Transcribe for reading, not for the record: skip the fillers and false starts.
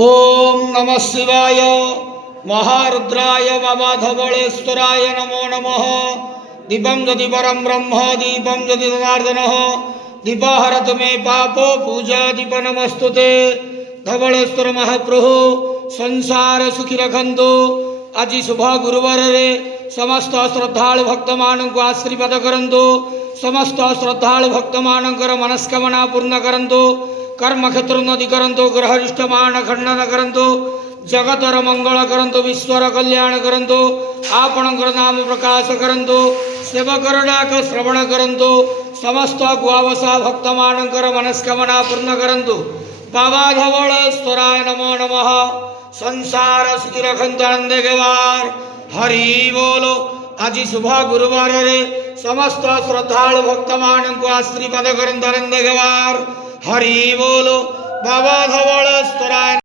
ओम नमः शिवाय महारुद्राय बाबा धवलेश्वराय नमो नमः। दीपं यदि परं ब्रह्म दीपं यदि जनार्दनः दीपहरतु मे पापो पूजा दीप नमस्तुते। धवलेश्वर महाप्रभु संसार सुखी रखंतु। आज शुभ गुरुवार रे समस्त श्रद्धालु भक्त मानक आशीर्वाद करंतु। समस्त श्रद्धालु भक्त मानकर मनस्कामना पूर्ण करंतु। कर्म क्षेत्र उन्नति करंतु। ग्रहरिष्ठ मान खंडन करंतु। जगतर मंगल करंतु। विश्वर कल्याण करंतु। आपणकर नाम प्रकाश करंतु। सेवकर डाक श्रवण करंतु। समस्त गुआवसा भक्त मानकर मनस्कामना पूर्ण करंतु। बाबा धवलेश्वराय नमो नमः। संसार सुखी रखंतु आनंद गवार हरि बोलो। आज शुभ गुरुवार रे समस्त श्रद्धालु भक्त मानक आशीर्वाद करंतु आनंद गवार हरि बोलो। बाबा धवलेश्वराय।